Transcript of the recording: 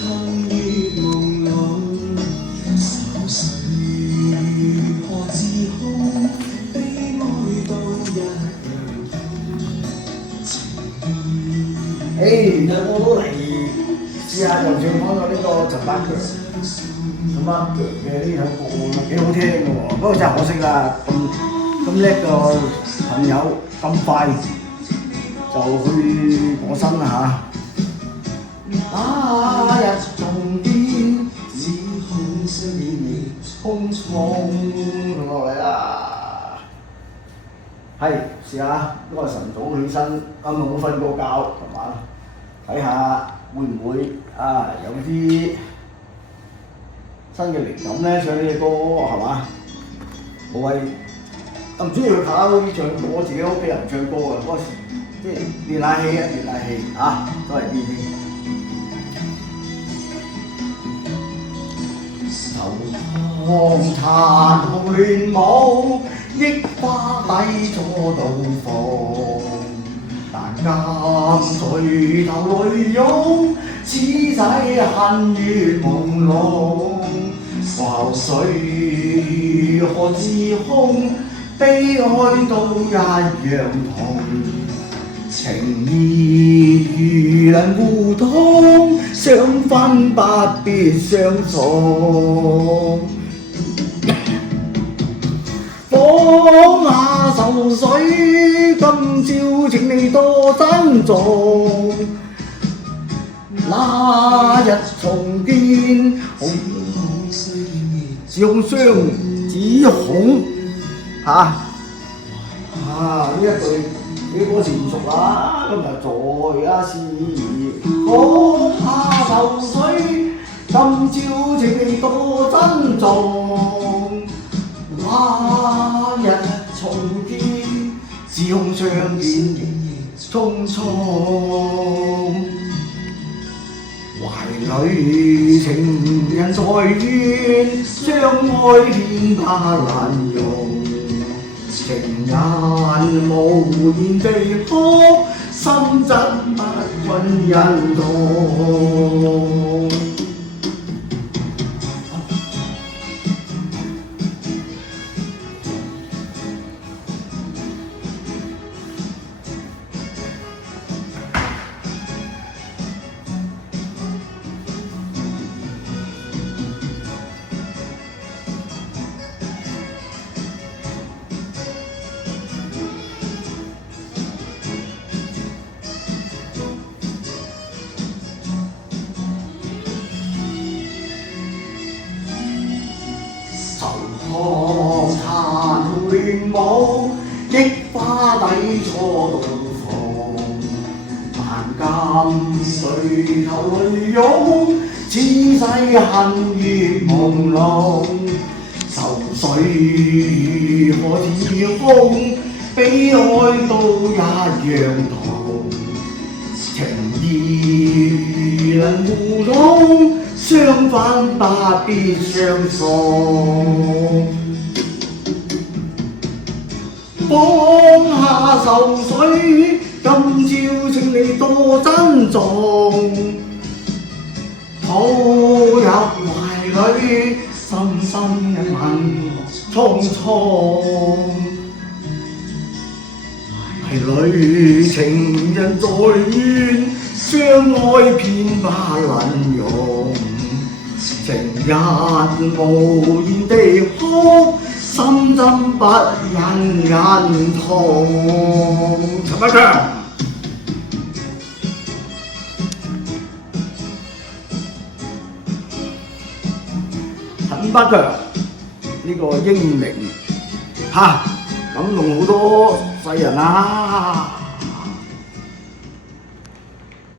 恨越朦朧，愁緒何自空，悲哀都一樣痛。我都嚟試下又唱翻個呢個陳百強嘅呢首歌，幾好聽嘅喎。不過真係可惜啦，咁叻個朋友咁快就去過身啦嚇。那日重見，只恐相見匆匆落嚟啦。係試下，因為晨早起身，啱啱冇瞓過覺，琴晚睇下會唔會有啲新嘅靈感咧，唱呢隻歌係嘛？無謂唔中意去卡拉 OK 唱歌，我自己屋企人唱歌嘅，嗰時即係練下氣練下氣都係啲先。愁唐殘亂舞，憶花底錯道房。但今垂頭淚湧，此際恨月朦朧。浮水何自空，悲哀都一樣痛。情意如能互通，相分不必相送。放下愁緒，今朝請你多珍重。那日重見，只恐相只恐呢一句啲歌詞唔熟啦，今日在一時放下愁緒，今朝請你多珍重。那日重見，只恐相見匆匆。懷裏情人在怨，相愛遍把難容。情人無言地哭，心真不允人同。愁唐殘亂舞，憶花底錯道房。但今垂頭淚湧，此際恨月朦朧。愁緒何自空，悲哀都一樣痛。情意如能互通，相分不必相送。放下愁緒，今朝請你多珍重。抱入懷裏，深深一吻匆匆。懷裏情人在怨，相愛遍把難容。情人無言地哭，心真不忍人痛。陳百強，陳百強呢個英明感動好多世人啊！